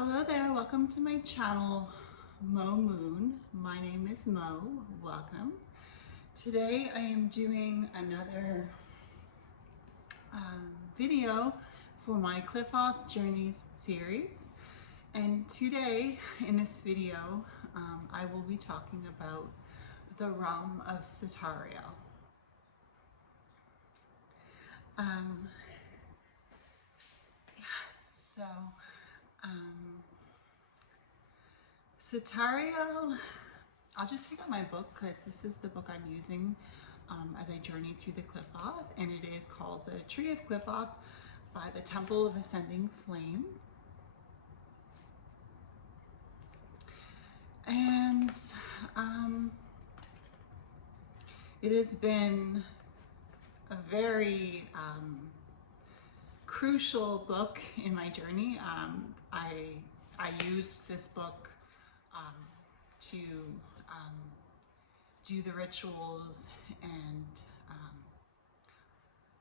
Hello there, welcome to my channel, Mo Moon. My name is Mo, welcome. Today I am doing another video for my Qliphoth Journeys series. And today in this video, I will be talking about the realm of Sitariel. Sitariel, I'll just take out my book because this is the book I'm using as I journey through the Qliphoth, and it is called The Tree of Qliphoth by the Temple of Ascending Flame. And it has been a very crucial book in my journey. I used this book to do the rituals and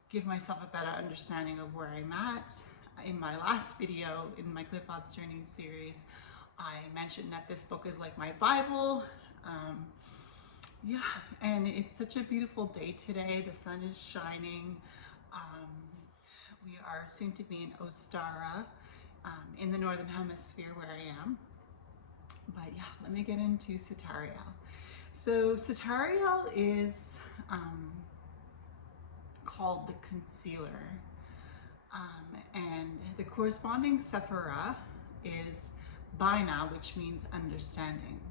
give myself a better understanding of where I'm at. In my last video, in my Qliphoth Journey series, I mentioned that this book is like my Bible. Yeah, and it's such a beautiful day today. The sun is shining. We are soon to be in Ostara, in the Northern Hemisphere where I am. But yeah, let me get into Sitariel. So Sitariel is called the Concealer, and the corresponding Sephirah is Bina, which means understanding.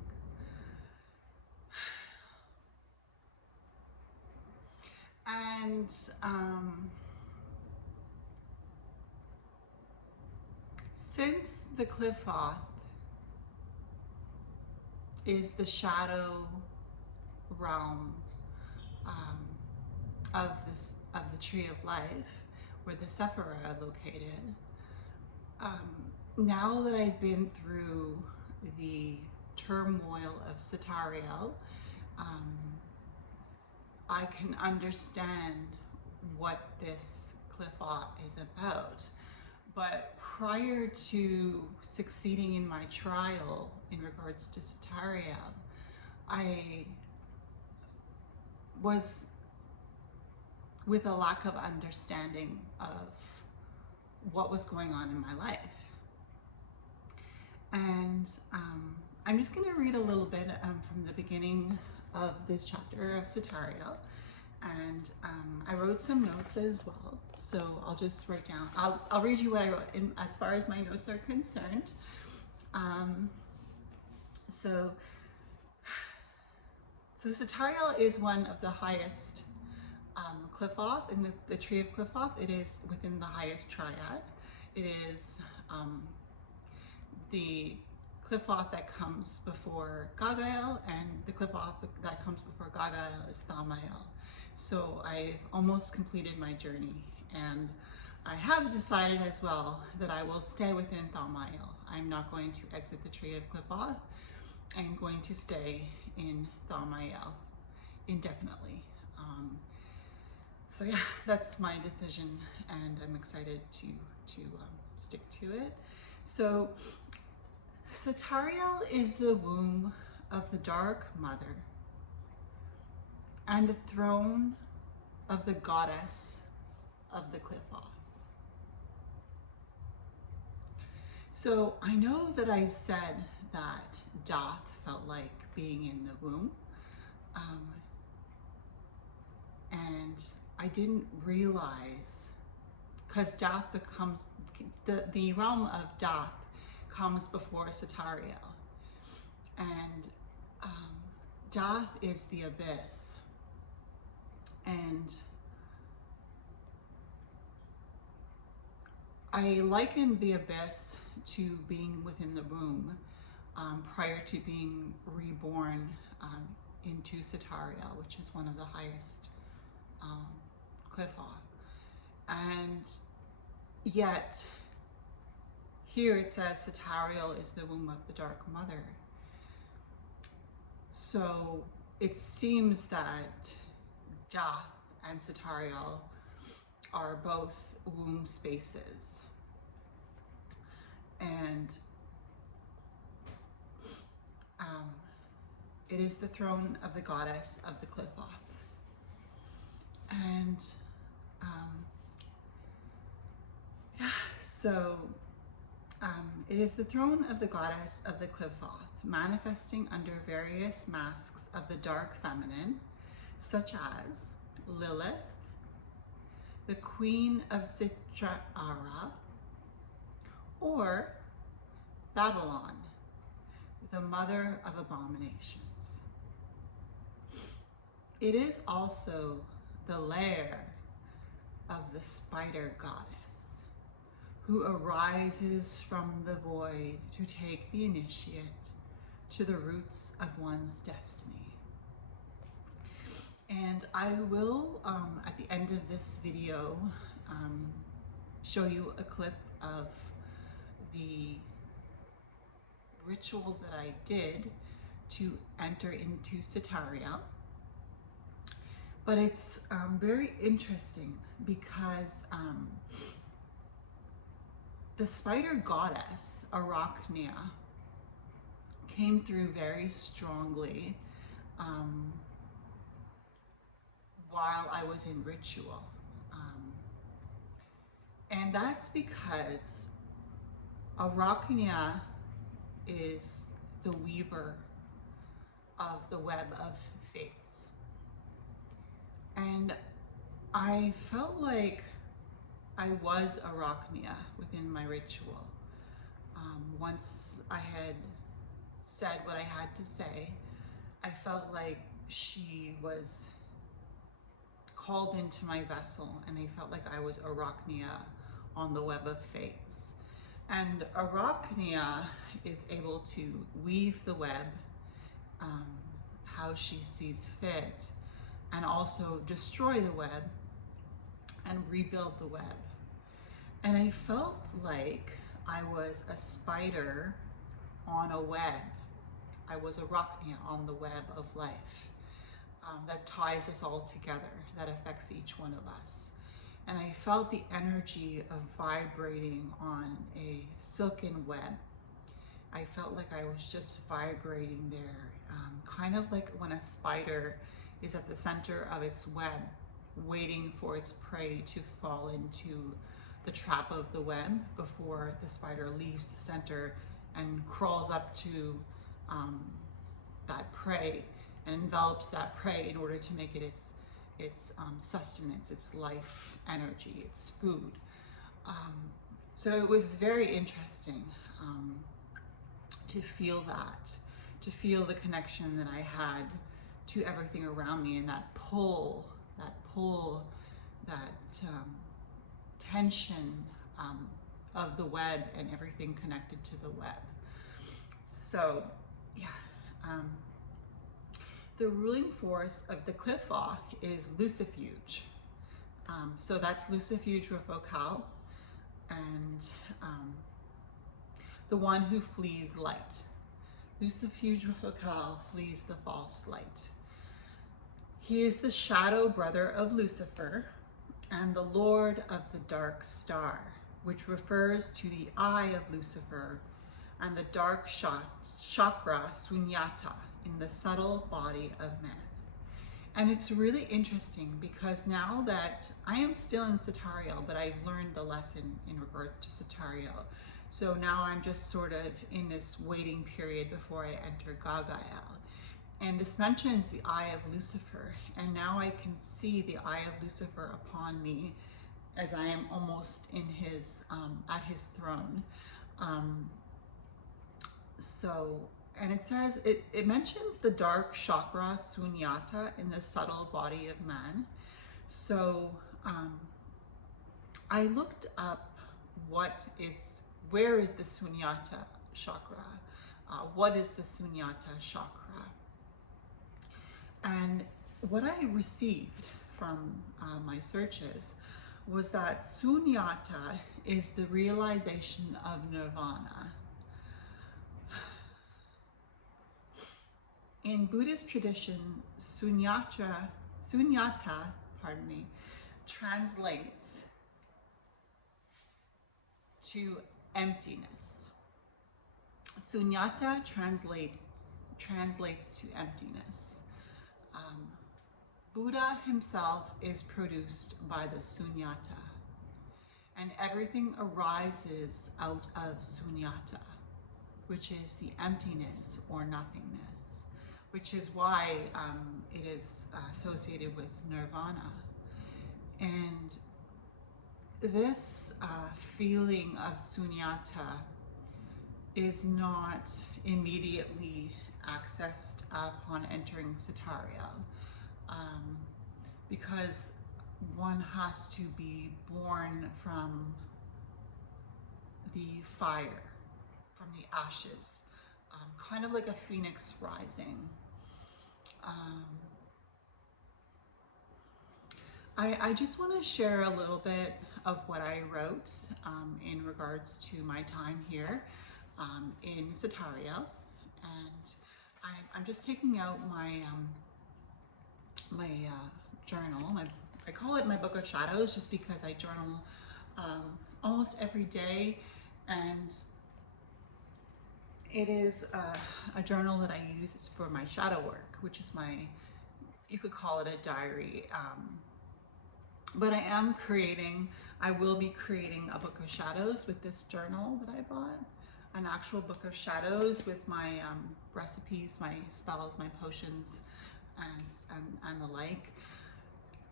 And since the Qliphoth is the shadow realm of the Tree of Life, where the Sephirah are located, now that I've been through the turmoil of Sitariel, I can understand what this Qliphoth is about. But prior to succeeding in my trial in regards to Sitariel, I was with a lack of understanding of what was going on in my life. And I'm just going to read a little bit from the beginning of this chapter of Sitariel, and I wrote some notes as well, so I'll just write down, I'll read you what I wrote in, as far as my notes are concerned. So Sitariel is one of the highest Qliphoth in the Tree of Qliphoth. It is within the highest triad. It is the Qliphoth that comes before Gagael, and the Qliphoth that comes before Gagael is Thamael. So I've almost completed my journey, and I have decided as well that I will stay within Thamael. I'm not going to exit the Tree of Qliphoth. I'm going to stay in Thamael indefinitely. So yeah, that's my decision, and I'm excited to stick to it. So Sitariel is the womb of the Dark Mother and the throne of the goddess of the Qliphoth. So I know that I said that Doth felt like being in the womb, and I didn't realize, because Doth becomes, the realm of Doth comes before Sitariel, and Doth is the abyss, and I likened the abyss to being within the womb prior to being reborn into Sitariel, which is one of the highest Qliphoth. And yet here it says Sitariel is the womb of the Dark Mother. So it seems that Doth and Sitariel are both womb spaces. And It is the throne of the goddess of the Qliphoth. And it is the throne of the goddess of the Qliphoth, manifesting under various masks of the dark feminine, such as Lilith, the queen of Sitrara, or Babylon, the mother of abominations. It is also the lair of the spider goddess, who arises from the void to take the initiate to the roots of one's destiny. And I will, at the end of this video, show you a clip of the ritual that I did to enter into Sitaria. But it's very interesting because the spider goddess, Arachnia, came through very strongly while I was in ritual. And that's because Arachnia is the weaver of the web of fates. And I felt like I was Arachnia within my ritual. Once I had said what I had to say, I felt like she was called into my vessel, and I felt like I was Arachnia on the web of fates. And Arachnia is able to weave the web how she sees fit, and also destroy the web and rebuild the web. And I felt like I was a spider on a web. I was Arachnia on the web of life that ties us all together, that affects each one of us. And I felt the energy of vibrating on a silken web. I felt like I was just vibrating there, kind of like when a spider is at the center of its web, waiting for its prey to fall into the trap of the web before the spider leaves the center and crawls up to that prey and envelops that prey in order to make it its sustenance, its life energy, its food. So it was very interesting to feel that, to feel the connection that I had to everything around me, and that pull, that tension of the web and everything connected to the web. So yeah, the ruling force of the Qliphoth is Lucifuge. So that's Lucifuge Rafokal, and the one who flees light. Lucifuge Rafokal flees the false light. He is the shadow brother of Lucifer and the lord of the dark star, which refers to the eye of Lucifer and the dark chakra Sunyata in the subtle body of man. And it's really interesting because now that I am still in Sitariel, but I've learned the lesson in regards to Sitariel. So now I'm just sort of in this waiting period before I enter Gagael. And this mentions the eye of Lucifer, and now I can see the eye of Lucifer upon me as I am almost in his, at his throne. And it says, it mentions the dark chakra Sunyata in the subtle body of man. So I looked up where is the Sunyata chakra? What is the Sunyata chakra? And what I received from my searches was that Sunyata is the realization of nirvana. In Buddhist tradition, Sunyata, translates to emptiness. Sunyata translates translates to emptiness. Buddha himself is produced by the sunyata, and everything arises out of sunyata, which is the emptiness or nothingness, which is why it is associated with nirvana. And this feeling of sunyata is not immediately accessed upon entering Satarya, because one has to be born from the fire, from the ashes, kind of like a phoenix rising. I just want to share a little bit of what I wrote in regards to my time here in Satarya, and I'm just taking out my journal. I call it my Book of Shadows just because I journal almost every day, and it is a journal that I use for my shadow work, which is you could call it a diary. But I will be creating a Book of Shadows with this journal that I bought, an actual Book of Shadows with my recipes, my spells, my potions, and the like.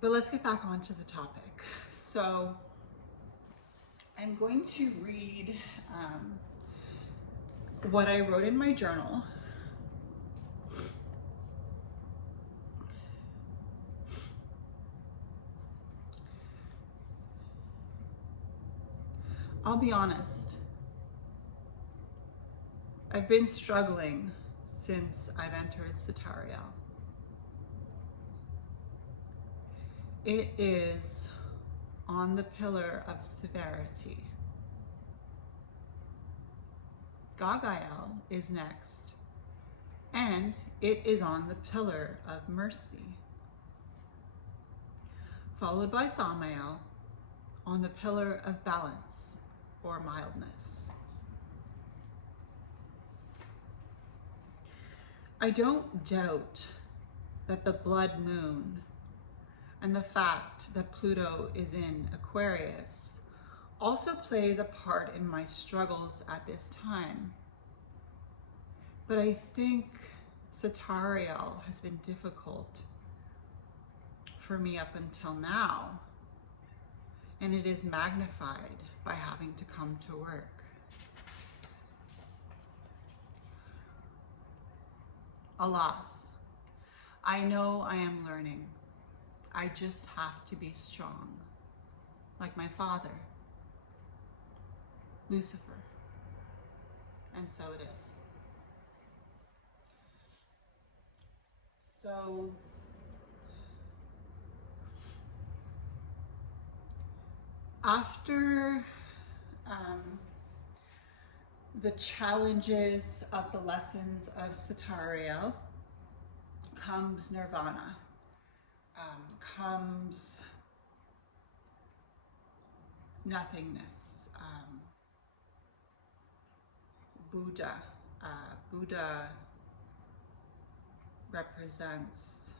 But let's get back onto the topic. So I'm going to read what I wrote in my journal. I'll be honest, I've been struggling since I've entered Satarya. It is on the pillar of severity. Gagael is next, and it is on the pillar of mercy, followed by Thamael on the pillar of balance or mildness. I don't doubt that the blood moon and the fact that Pluto is in Aquarius also plays a part in my struggles at this time. But I think Satarya has been difficult for me up until now, and it is magnified by having to come to work. Alas, I know I am learning. I just have to be strong, like my father, Lucifer, and so it is. So, after the challenges of the lessons of Satarya comes nirvana, comes nothingness, Buddha. Buddha represents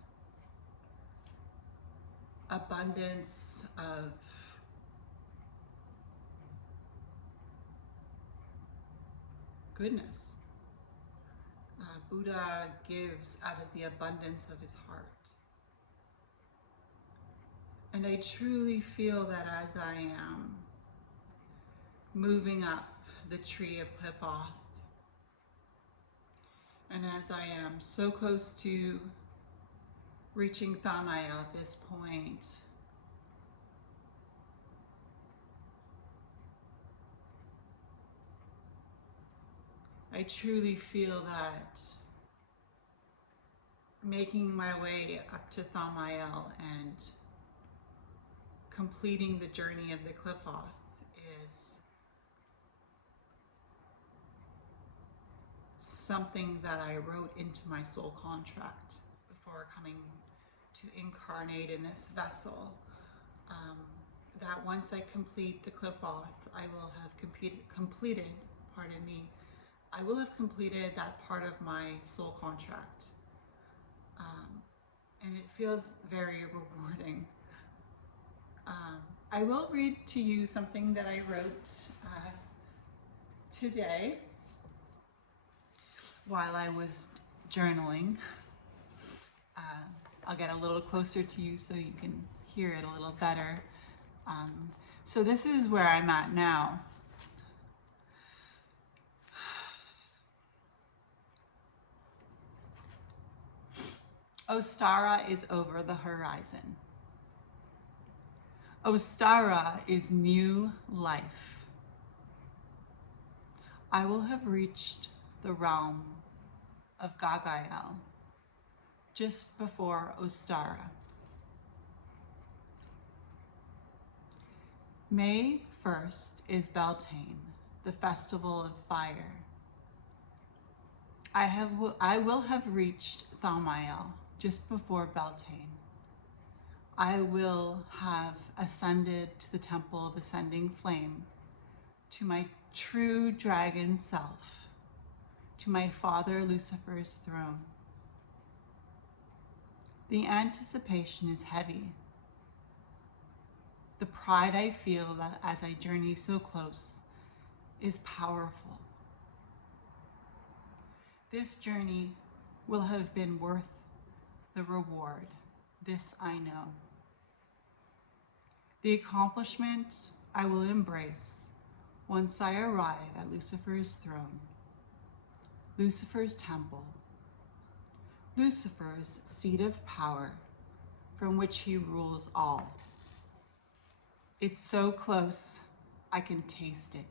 abundance of goodness. Buddha gives out of the abundance of his heart. And I truly feel that as I am moving up the tree of Qliphoth, and as I am so close to reaching Thamael at this point, I truly feel that making my way up to Thamael and completing the journey of the Qliphoth is something that I wrote into my soul contract before coming to incarnate in this vessel. That once I complete the Qliphoth, I will have completed, pardon me, I will have completed that part of my soul contract. And it feels very rewarding. I will read to you something that I wrote today while I was journaling. I'll get a little closer to you so you can hear it a little better. So this is where I'm at now. Ostara is over the horizon. Ostara is new life. I will have reached the realm of Gagael just before Ostara. May 1st is Beltane, the festival of fire. I will have reached Thaumael just before Beltane. I will have ascended to the Temple of Ascending Flame, to my true dragon self, to my father Lucifer's throne. The anticipation is heavy. The pride I feel as I journey so close is powerful. This journey will have been worth the reward. This I know. The accomplishment I will embrace once I arrive at Lucifer's throne, Lucifer's temple, Lucifer's seat of power from which he rules all. It's so close, I can taste it.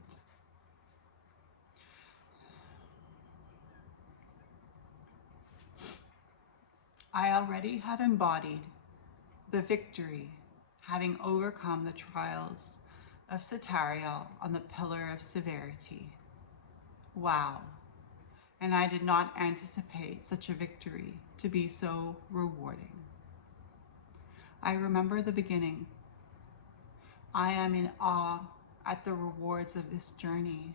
I already have embodied the victory, having overcome the trials of Satariel on the pillar of severity. Wow. And I did not anticipate such a victory to be so rewarding. I remember the beginning. I am in awe at the rewards of this journey.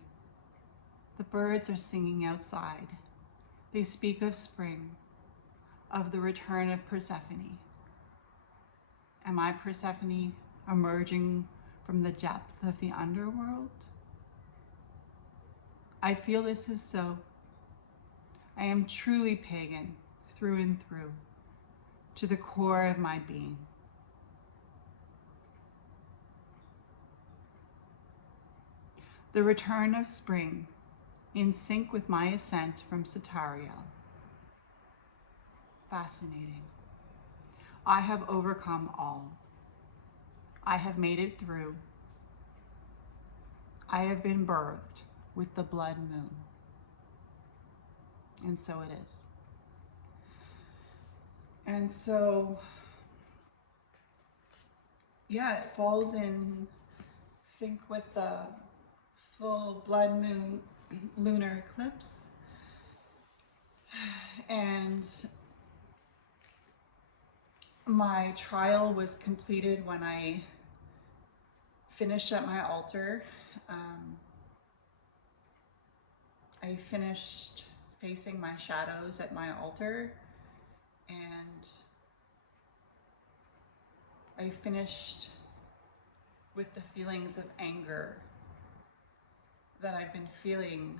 The birds are singing outside. They speak of spring, of the return of Persephone. Am I Persephone emerging from the depth of the underworld? I feel this is so. I am truly pagan through and through, to the core of my being. The return of spring, in sync with my ascent from Satariel. Fascinating. I have overcome all. I have made it through. I have been birthed with the blood moon. And so it is. And so, yeah, it falls in sync with the full blood moon lunar eclipse. And my trial was completed when I finished at my altar. I finished facing my shadows at my altar, and I finished with the feelings of anger that I've been feeling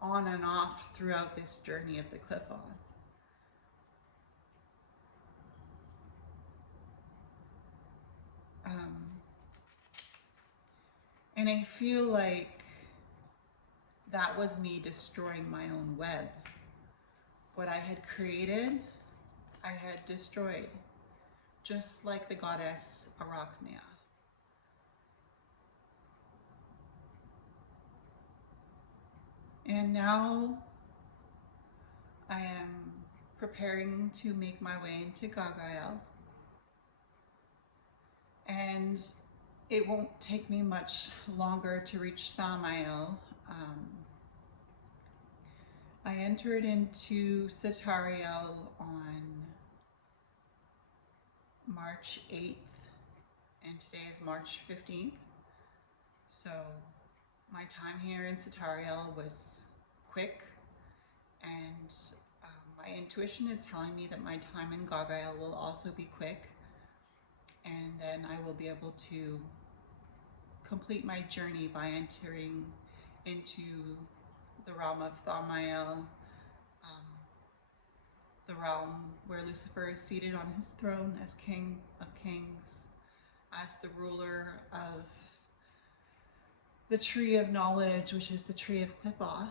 on and off throughout this journey of the Qliphoth. And I feel like that was me destroying my own web. What I had created, I had destroyed, just like the goddess Arachnia. And now I am preparing to make my way into Gagael. And it won't take me much longer to reach Thaumael. I entered into Satariel on March 8th, and today is March 15th. So My time here in Satariel was quick, and my intuition is telling me that my time in Gagael will also be quick, and then I will be able to complete my journey by entering into the realm of Thamael, the realm where Lucifer is seated on his throne as King of Kings, as the ruler of the tree of knowledge, which is the tree of Qliphoth.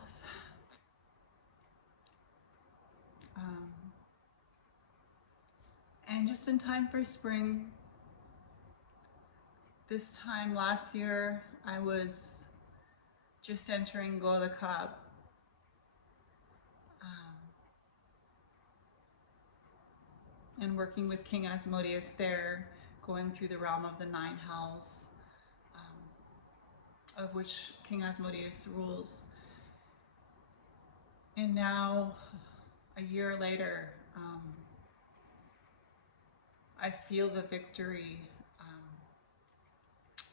And just in time for spring. This time last year, I was just entering Golakab. And working with King Asmodeus there, going through the realm of the 9 hells, of which King Asmodeus rules. And now, a year later, I feel the victory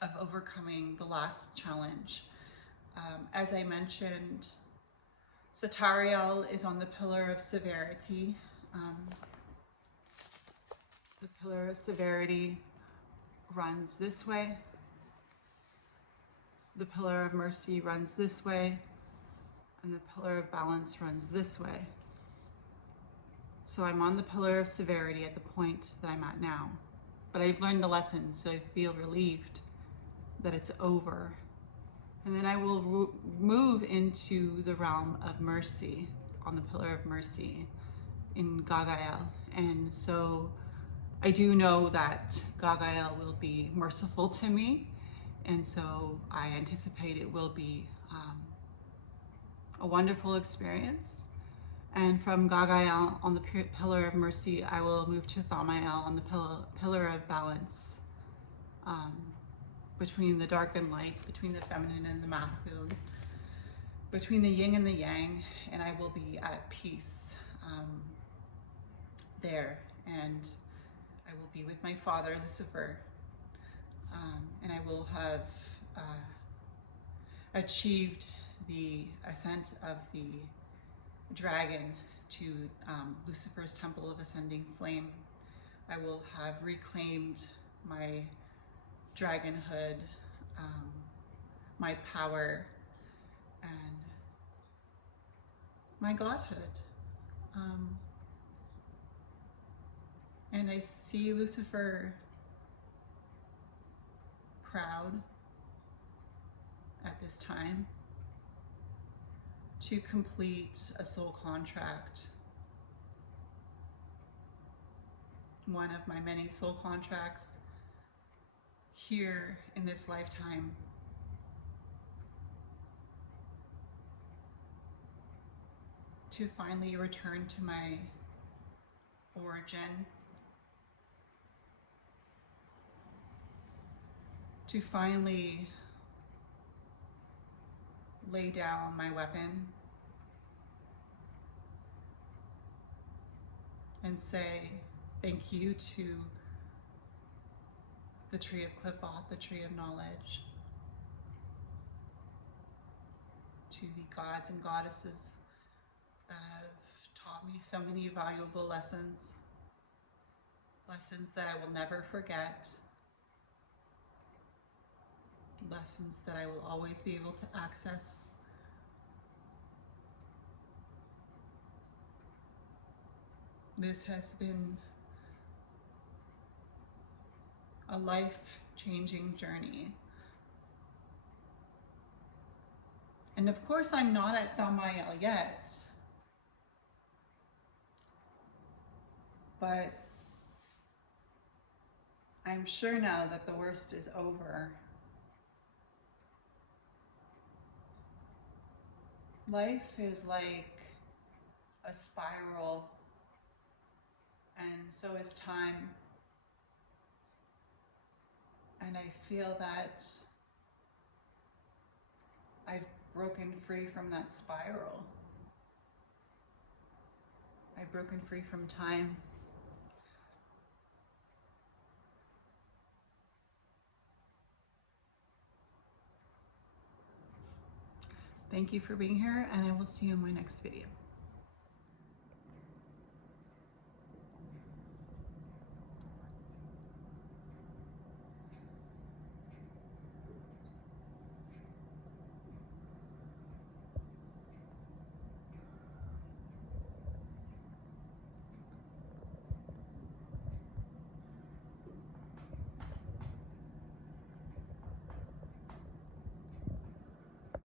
of overcoming the last challenge. As I mentioned, Satariel is on the pillar of severity. The pillar of severity runs this way. The pillar of mercy runs this way. And the pillar of balance runs this way. So I'm on the pillar of severity at the point that I'm at now. But I've learned the lesson, so I feel relieved that it's over. And then I will move into the realm of mercy, on the pillar of mercy in Gagael. And so I do know that Gagael will be merciful to me. And so I anticipate it will be a wonderful experience. And from Gagael on the pillar of mercy, I will move to Thamael on the pillar of balance, between the dark and light, between the feminine and the masculine, between the yin and the yang, and I will be at peace there. And I will be with my father, Lucifer, and I will have achieved the ascent of the dragon to Lucifer's temple of ascending flame. I will have reclaimed my dragonhood, my power, and my godhood. And I see Lucifer proud at this time to complete a soul contract, one of my many soul contracts here in this lifetime. To finally return to my origin, to finally lay down my weapon and say thank you to the tree of Qliphoth, the tree of knowledge, to the gods and goddesses that have taught me so many valuable lessons, lessons that I will never forget, lessons that I will always be able to access. This has been a life-changing journey. And of course, I'm not at Thamael yet, but I'm sure now that the worst is over. Life is like a spiral, and so is time. And I feel that I've broken free from that spiral. I've broken free from time. Thank you for being here, and I will see you in my next video.